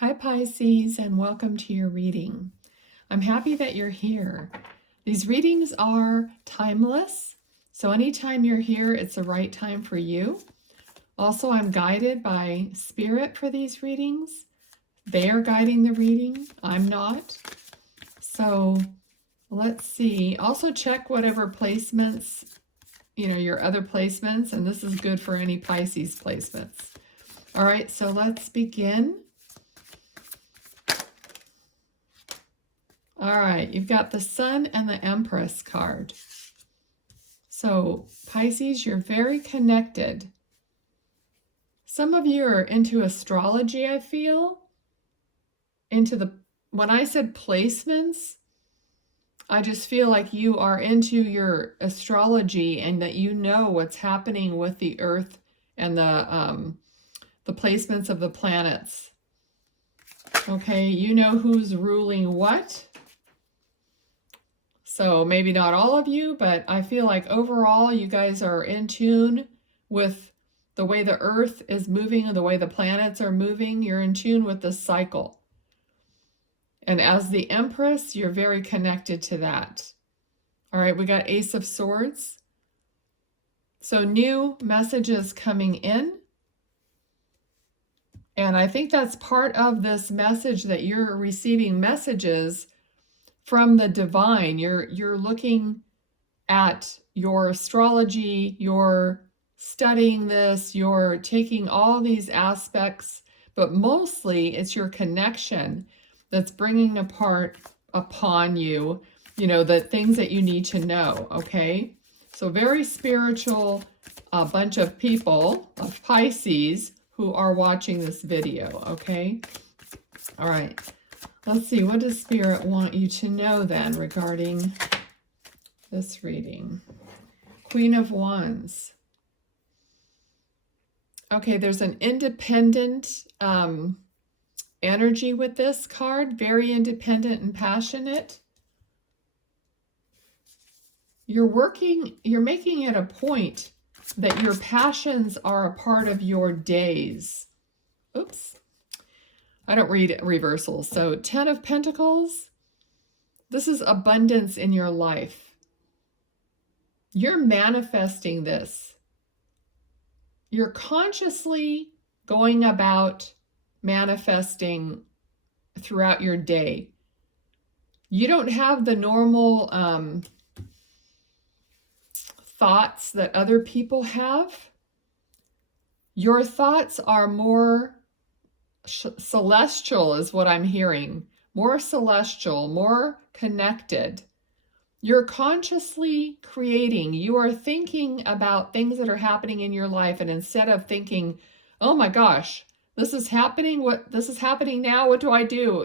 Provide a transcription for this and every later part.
Hi Pisces, and welcome to your reading. I'm happy that you're here. These readings are timeless, so anytime you're here, it's the right time for you. Also, I'm guided by Spirit for these readings. They are guiding the reading, I'm not. So let's see. Also check whatever placements, your other placements, and this is good for any Pisces placements. All right, so let's begin. All right, you've got the Sun and the Empress card. So Pisces, you're very connected. Some of you are into astrology, I feel. When I said placements, I just feel like you are into your astrology and that you know what's happening with the Earth and the placements of the planets. Okay, you know who's ruling what. So maybe not all of you, but I feel like overall you guys are in tune with the way the Earth is moving and the way the planets are moving. You're in tune with the cycle. And as the Empress, you're very connected to that. All right, we got Ace of Swords. So new messages coming in. And I think that's part of this message, that you're receiving messages from the divine. You're looking at your astrology, you're studying this, you're taking all these aspects, but mostly it's your connection that's bringing upon you, the things that you need to know, okay? So very spiritual bunch of people, of Pisces, who are watching this video, okay? All right. Let's see, what does Spirit want you to know then regarding this reading? Queen of Wands. Okay, there's an independent energy with this card, very independent and passionate. You're making it a point that your passions are a part of your days. Oops. I don't read reversals. So 10 of Pentacles, this is abundance in your life. You're manifesting this. You're consciously going about manifesting throughout your day. You don't have the normal thoughts that other people have. Your thoughts are more celestial is what I'm hearing. More celestial, more connected. You're consciously creating. You are thinking about things that are happening in your life, and instead of thinking, oh my gosh, this is happening now, what do I do?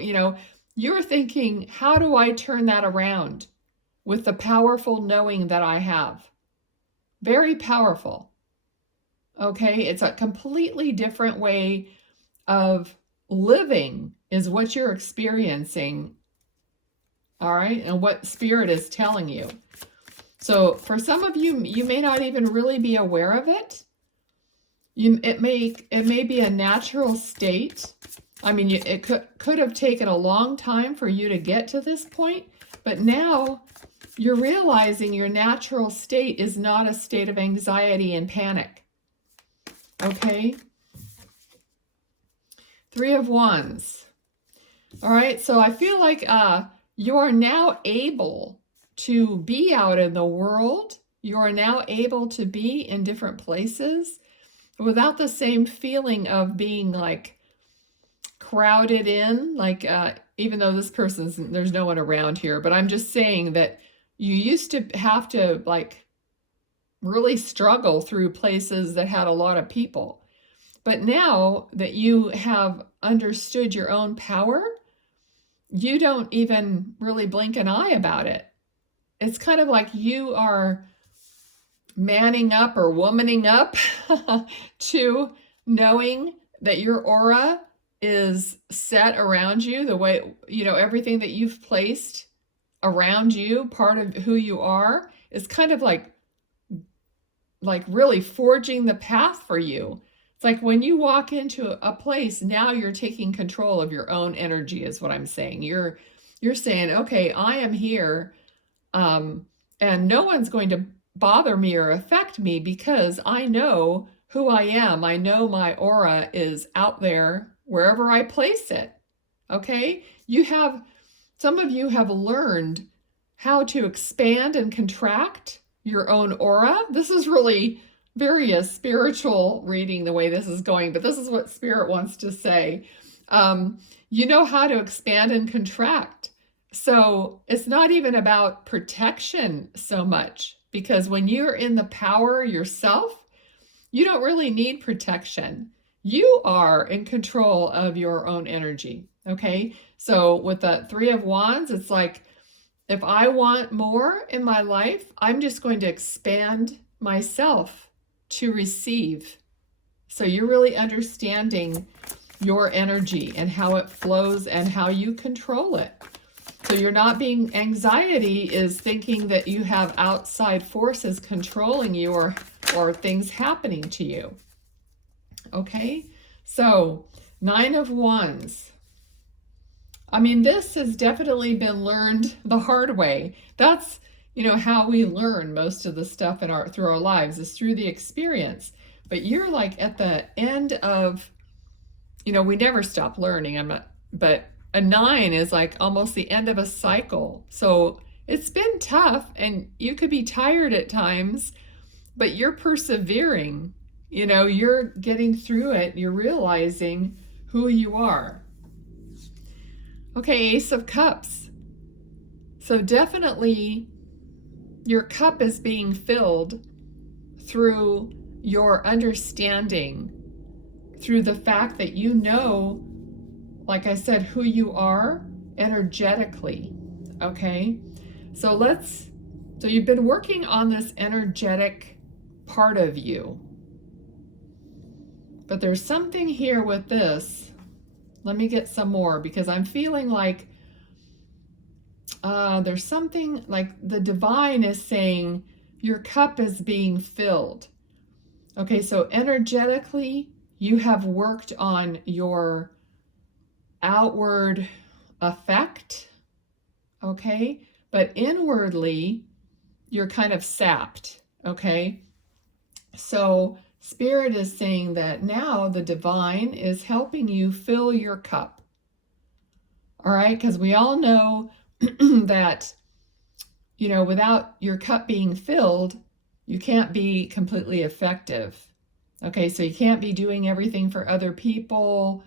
You're thinking, how do I turn that around with the powerful knowing that I have? Very powerful. Okay, it's a completely different way of living is what you're experiencing, all right, and what Spirit is telling you. So for some of you, you may not even really be aware of it. It may be a natural state. I mean, it could have taken a long time for you to get to this point, but now you're realizing your natural state is not a state of anxiety and panic. Okay? 3 of Wands. All right, so I feel like you are now able to be out in the world. You are now able to be in different places without the same feeling of being like crowded in, like even though there's no one around here, but I'm just saying that you used to have to like really struggle through places that had a lot of people. But now that you have understood your own power, you don't even really blink an eye about it. It's kind of like you are manning up or womaning up to knowing that your aura is set around you, the way, everything that you've placed around you, part of who you are, is kind of like really forging the path for you. It's like when you walk into a place, now you're taking control of your own energy, is what I'm saying. You're saying, okay, I am here, and no one's going to bother me or affect me because I know who I am. I know my aura is out there wherever I place it. Okay? Some of you have learned how to expand and contract your own aura. This is really very a spiritual reading the way this is going, but this is what Spirit wants to say. You know how to expand and contract. So it's not even about protection so much, because when you're in the power yourself, you don't really need protection. You are in control of your own energy. Okay? So with the Three of Wands, it's like, if I want more in my life, I'm just going to expand myself to receive. So you're really understanding your energy and how it flows and how you control it. So you're not being, anxiety is thinking that you have outside forces controlling you or things happening to you. Okay? So, Nine of Wands. I mean, this has definitely been learned the hard way. That's, how we learn most of the stuff through our lives is through the experience. But you're like at the end of, we never stop learning. But a 9 is like almost the end of a cycle. So it's been tough and you could be tired at times, but you're persevering. You're getting through it. You're realizing who you are. Okay, Ace of Cups. So definitely your cup is being filled through your understanding, through the fact that like I said, who you are energetically. Okay? So you've been working on this energetic part of you. But there's something here with this. Let me get some more, because I'm feeling like there's something like the divine is saying your cup is being filled. Okay, so energetically, you have worked on your outward effect, okay? But inwardly, you're kind of sapped, okay? So Spirit is saying that now the divine is helping you fill your cup. All right, because we all know that, without your cup being filled, you can't be completely effective. Okay, so you can't be doing everything for other people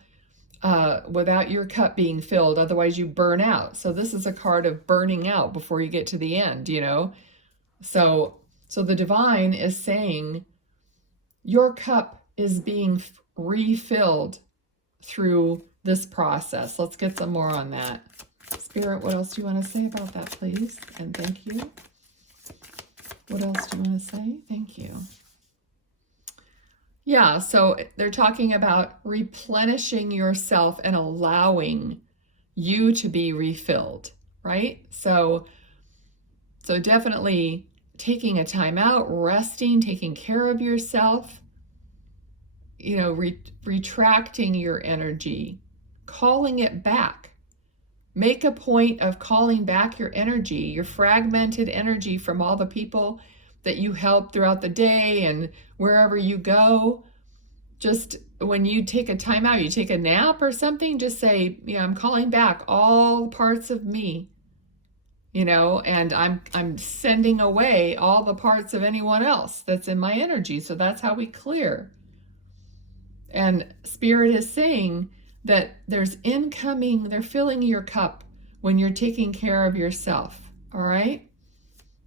without your cup being filled. Otherwise, you burn out. So this is a card of burning out before you get to the end, So the divine is saying your cup is being refilled through this process. Let's get some more on that. Spirit, what else do you want to say about that, please? And thank you. What else do you want to say? Thank you. Yeah, so they're talking about replenishing yourself and allowing you to be refilled, right? So definitely taking a time out, resting, taking care of yourself, retracting your energy, calling it back. Make a point of calling back your energy, your fragmented energy from all the people that you help throughout the day and wherever you go. Just when you take a time out, you take a nap or something, just say, I'm calling back all parts of me, and I'm sending away all the parts of anyone else that's in my energy. So that's how we clear. And Spirit is saying that there's incoming, they're filling your cup when you're taking care of yourself. All right?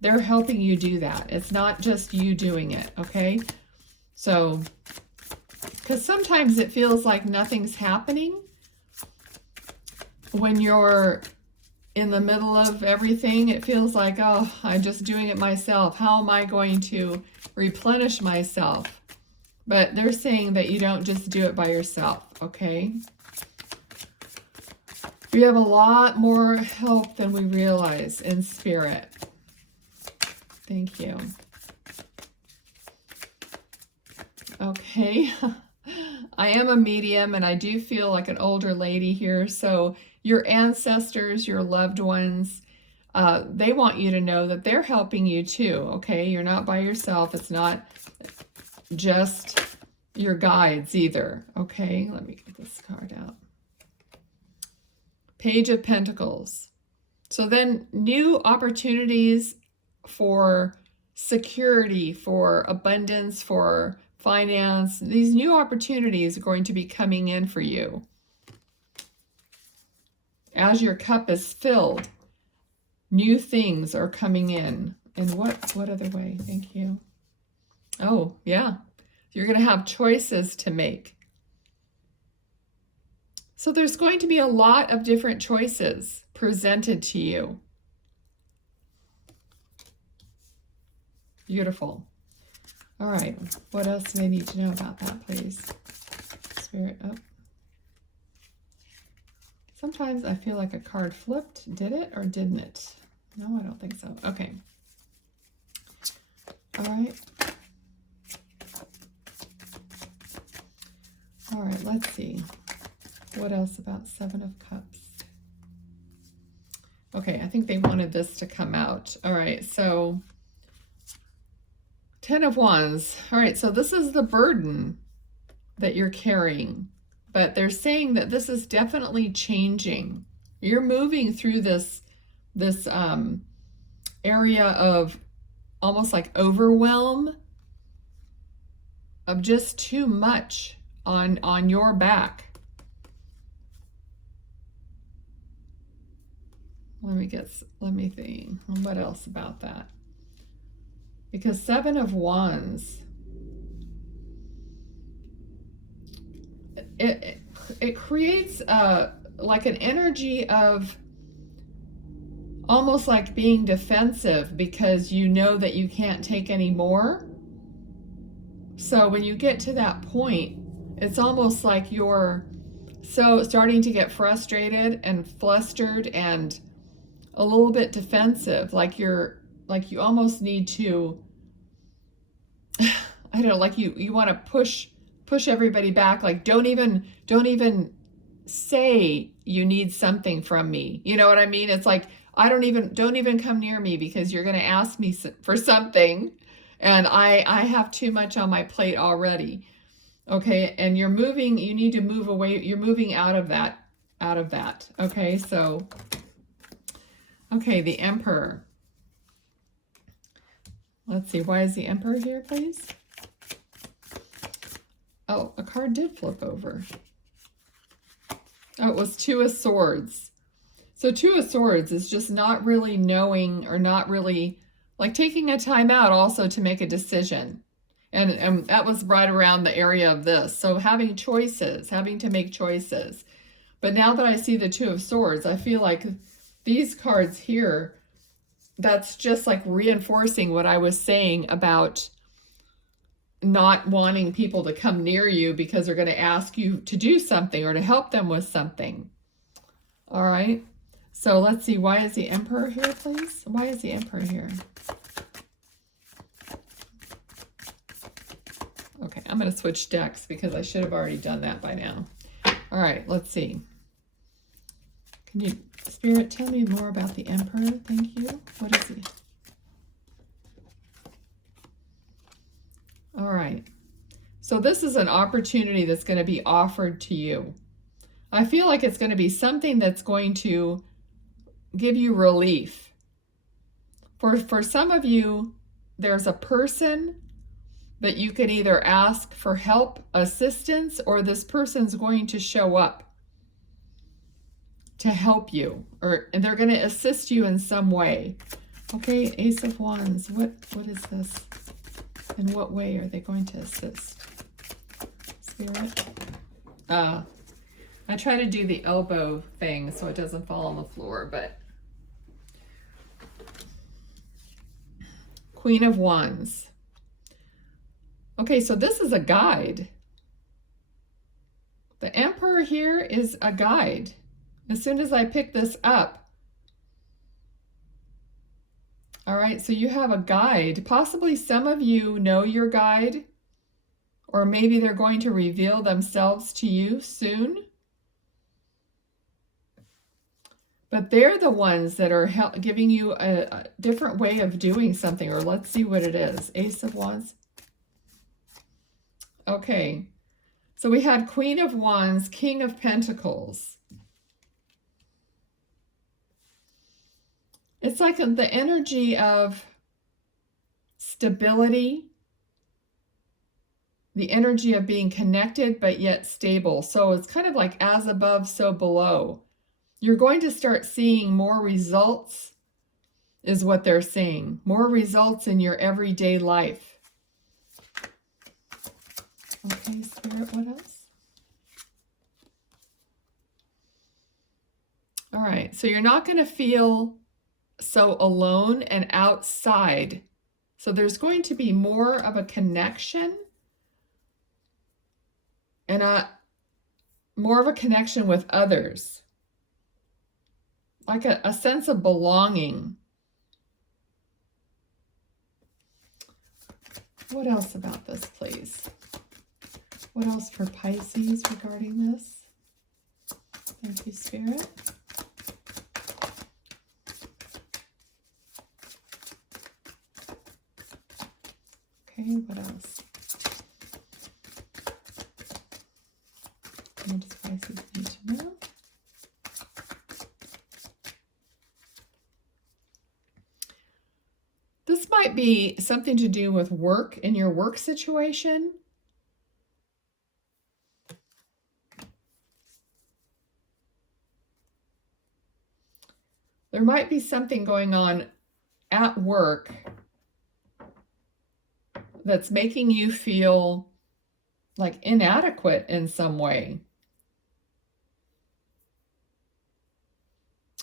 They're helping you do that. It's not just you doing it, okay? So, because sometimes it feels like nothing's happening when you're in the middle of everything. It feels like, oh, I'm just doing it myself. How am I going to replenish myself? But they're saying that you don't just do it by yourself, okay? We have a lot more help than we realize in Spirit. Thank you. Okay. I am a medium and I do feel like an older lady here. So your ancestors, your loved ones, they want you to know that they're helping you too, okay? You're not by yourself. It's not just your guides either, okay? Let me get this card out. Page of Pentacles. So then new opportunities for security, for abundance, for finance. These new opportunities are going to be coming in for you. As your cup is filled, new things are coming in. And what other way? Thank you. Oh, yeah. You're going to have choices to make. So there's going to be a lot of different choices presented to you. Beautiful. All right. What else do I need to know about that, please? Spirit up. Sometimes I feel like a card flipped. Did it or didn't it? No, I don't think so. Okay. All right. All right, let's see. What else about Seven of Cups? Okay, I think they wanted this to come out. All right, so Ten of Wands. All right, so this is the burden that you're carrying, but they're saying that this is definitely changing. You're moving through this area of almost like overwhelm, of just too much on your back. Let me think. What else about that? Because Seven of Wands, it creates like an energy of almost like being defensive because you know that you can't take any more. So when you get to that point, it's almost like you're starting to get frustrated and flustered and a little bit defensive, like you almost need to, I don't know, like you want to push everybody back, like don't even say you need something from me. You know what I mean? It's like don't even come near me because you're going to ask me for something and I have too much on my plate already. Okay, and you need to move away. You're moving out of that. Okay, so okay, the Emperor. Let's see, why is the Emperor here, please? Oh, a card did flip over. Oh, it was Two of Swords. So Two of Swords is just not really knowing, or not really, like taking a time out also to make a decision. And that was right around the area of this. So having to make choices. But now that I see the Two of Swords, I feel like these cards here, that's just like reinforcing what I was saying about not wanting people to come near you because they're going to ask you to do something or to help them with something. All right. So let's see. Why is the Emperor here, please? Why is the Emperor here? Okay, I'm going to switch decks because I should have already done that by now. All right, let's see. Can you, Spirit, tell me more about the Emperor? Thank you. What is he? All right. So this is an opportunity that's going to be offered to you. I feel like it's going to be something that's going to give you relief. For some of you, there's a person that you can either ask for help, assistance, or this person's going to show up to help you, and they're going to assist you in some way. Okay, Ace of Wands. What is this? In what way are they going to assist? Spirit? I try to do the elbow thing so it doesn't fall on the floor, but Queen of Wands. Okay, so this is a guide. The Emperor here is a guide. As soon as I pick this up, all right, so you have a guide. Possibly some of you know your guide, or maybe they're going to reveal themselves to you soon. But they're the ones that are giving you a different way of doing something. Or let's see what it is. Ace of Wands. Okay. So we had Queen of Wands, King of Pentacles. It's like the energy of stability, the energy of being connected but yet stable. So it's kind of like as above, so below. You're going to start seeing more results, is what they're saying. More results in your everyday life. Okay, Spirit, what else? All right, so you're not going to feel so alone and outside. So there's going to be more of a connection and more of a connection with others. Like a sense of belonging. What else about this, please? What else for Pisces regarding this? Thank you, Spirit. Okay, what else? What does Pisces need to know? This might be something to do with work, in your work situation. There might be something going on at work that's making you feel like inadequate in some way.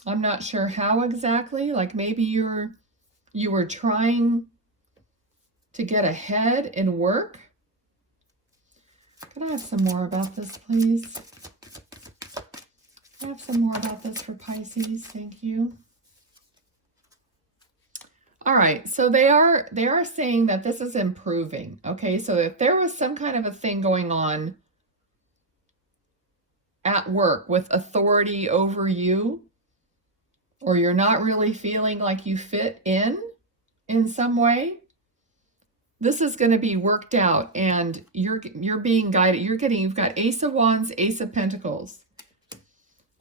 I'm not sure how exactly. Like maybe you were trying to get ahead in work. Can I have some more about this, please? Can I have some more about this for Pisces? Thank you. All right, so they are saying that this is improving. Okay, so if there was some kind of a thing going on at work with authority over you, or you're not really feeling like you fit in some way, this is going to be worked out, and you're being guided. You've got Ace of Wands, Ace of Pentacles.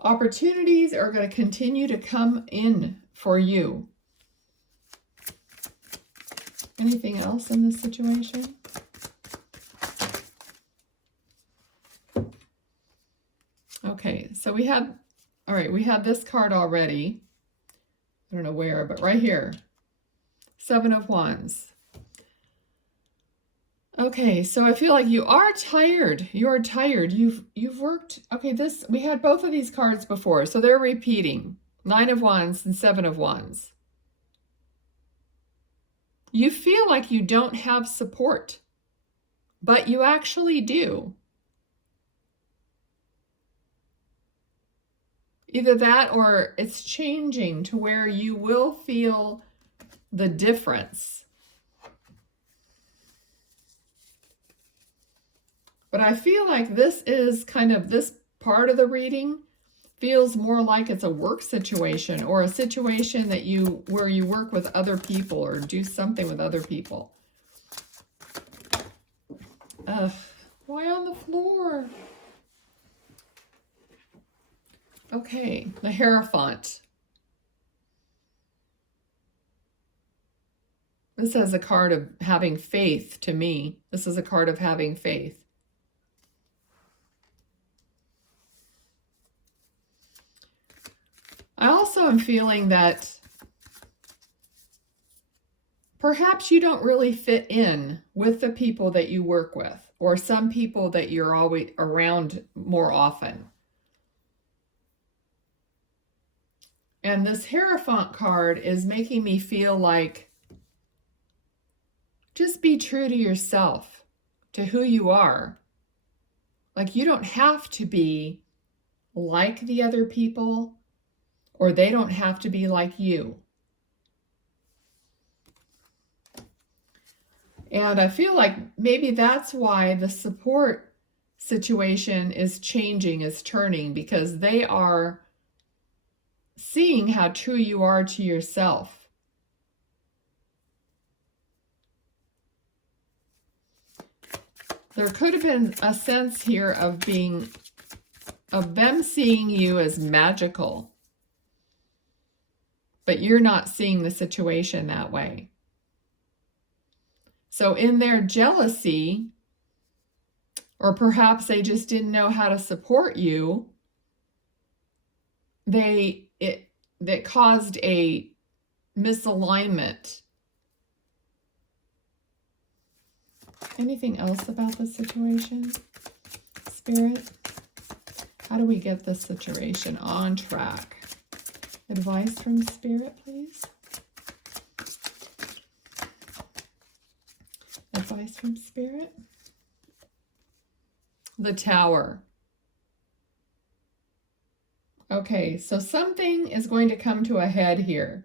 Opportunities are going to continue to come in for you. Anything else in this situation? Okay, so we had this card already. I don't know where, but right here. Seven of Wands. Okay, so I feel like you are tired. You are tired. You've worked. Okay, we had both of these cards before, so they're repeating. Nine of Wands and Seven of Wands. You feel like you don't have support, but you actually do. Either that or it's changing to where you will feel the difference. But I feel like this is kind of, this part of the reading feels more like it's a work situation, or a situation that where you work with other people or do something with other people. Why on the floor? Okay, the Hierophant. This is a card of having faith to me. This is a card of having faith. I also am feeling that perhaps you don't really fit in with the people that you work with, or some people that you're always around more often. And this Hierophant card is making me feel like just be true to yourself, to who you are. Like you don't have to be like the other people, or they don't have to be like you. And I feel like maybe that's why the support situation is changing, is turning, because they are seeing how true you are to yourself. There could have been a sense here of them seeing you as magical, but you're not seeing the situation that way. So in their jealousy, or perhaps they just didn't know how to support you, that caused a misalignment. Anything else about the situation, Spirit? How do we get this situation on track? Advice from Spirit, please. Advice from Spirit. The Tower. Okay, so something is going to come to a head here.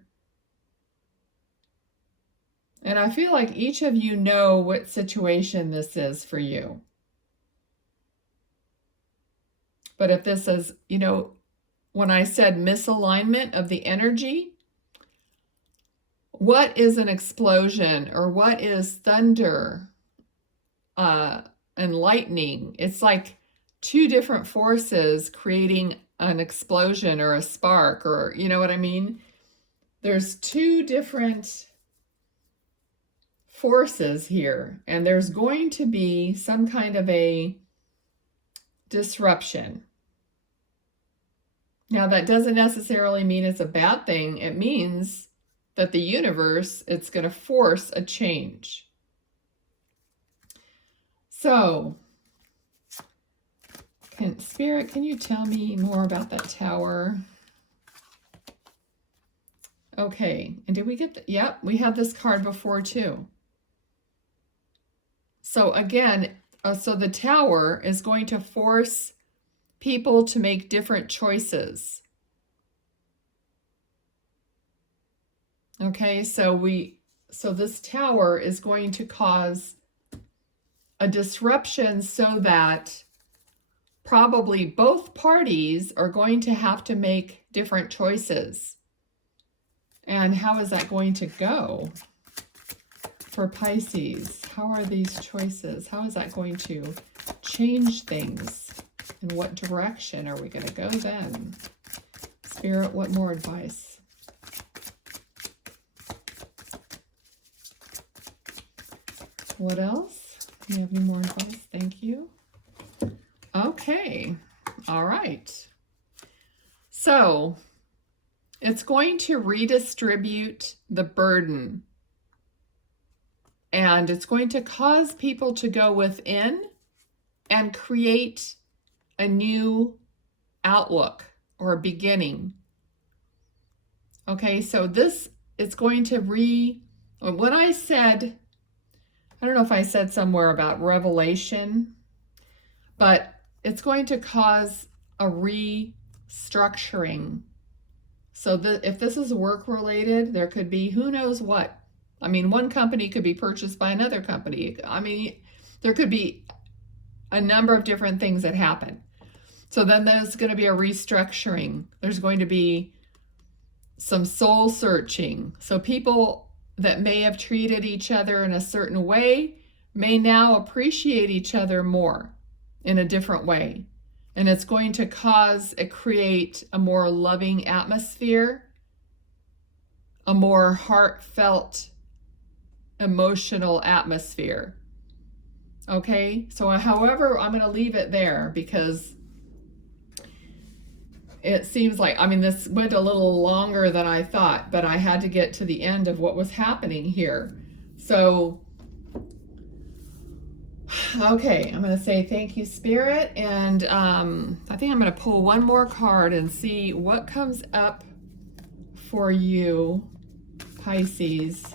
And I feel like each of you know what situation this is for you. But if this is, you know, when I said misalignment of the energy, what is an explosion or what is thunder and lightning? It's like two different forces creating an explosion or a spark, or you know what I mean? There's two different forces here, and there's going to be some kind of a disruption. Now, that doesn't necessarily mean it's a bad thing. It means that the universe, it's going to force a change. So, Spirit, can you tell me more about that Tower? Okay, and did we get yep, we had this card before too. So again, so the Tower is going to force people to make different choices. Okay, so this Tower is going to cause a disruption so that probably both parties are going to have to make different choices. And how is that going to go for Pisces? How are these choices? How is that going to change things? In what direction are we going to go then? Spirit, what more advice? What else? Do you have any more advice? Thank you. Okay. All right. So it's going to redistribute the burden. And it's going to cause people to go within and create a new outlook or a beginning. Okay, so it's going to when I said, I don't know if I said somewhere about revelation, but it's going to cause a restructuring. So if this is work related, there could be who knows what. I mean, one company could be purchased by another company. I mean, there could be a number of different things that happen. So then there's going to be a restructuring. There's going to be some soul searching. So people that may have treated each other in a certain way may now appreciate each other more in a different way. And it's going to create a more loving atmosphere, a more heartfelt, emotional atmosphere. Okay, so however, I'm going to leave it there because it seems like, I mean, this went a little longer than I thought, but I had to get to the end of what was happening here. So, okay, I'm going to say thank you, Spirit, and I think I'm going to pull one more card and see what comes up for you, Pisces.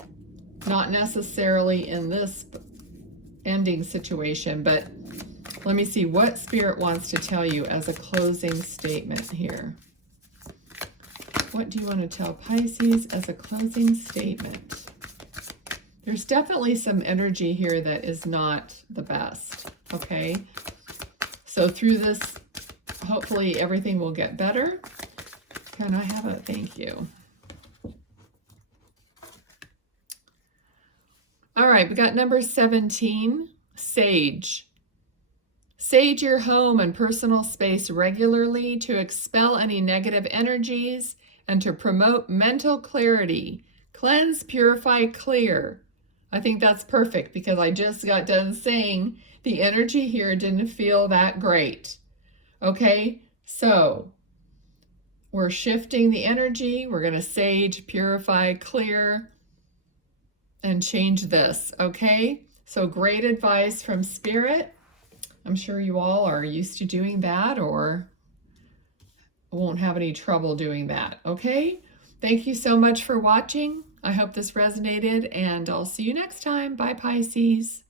Not necessarily in this ending situation, but let me see what Spirit wants to tell you as a closing statement here. What do you want to tell Pisces as a closing statement? There's definitely some energy here that is not the best, okay? So through this, hopefully everything will get better. Can I have a thank you? All right, we got number 17, sage. Sage your home and personal space regularly to expel any negative energies and to promote mental clarity. Cleanse, purify, clear. I think that's perfect because I just got done saying the energy here didn't feel that great. Okay, so we're shifting the energy. We're going to sage, purify, clear, and change this. Okay, so great advice from Spirit. I'm sure you all are used to doing that or won't have any trouble doing that. Okay, thank you so much for watching. I hope this resonated, and I'll see you next time. Bye, Pisces.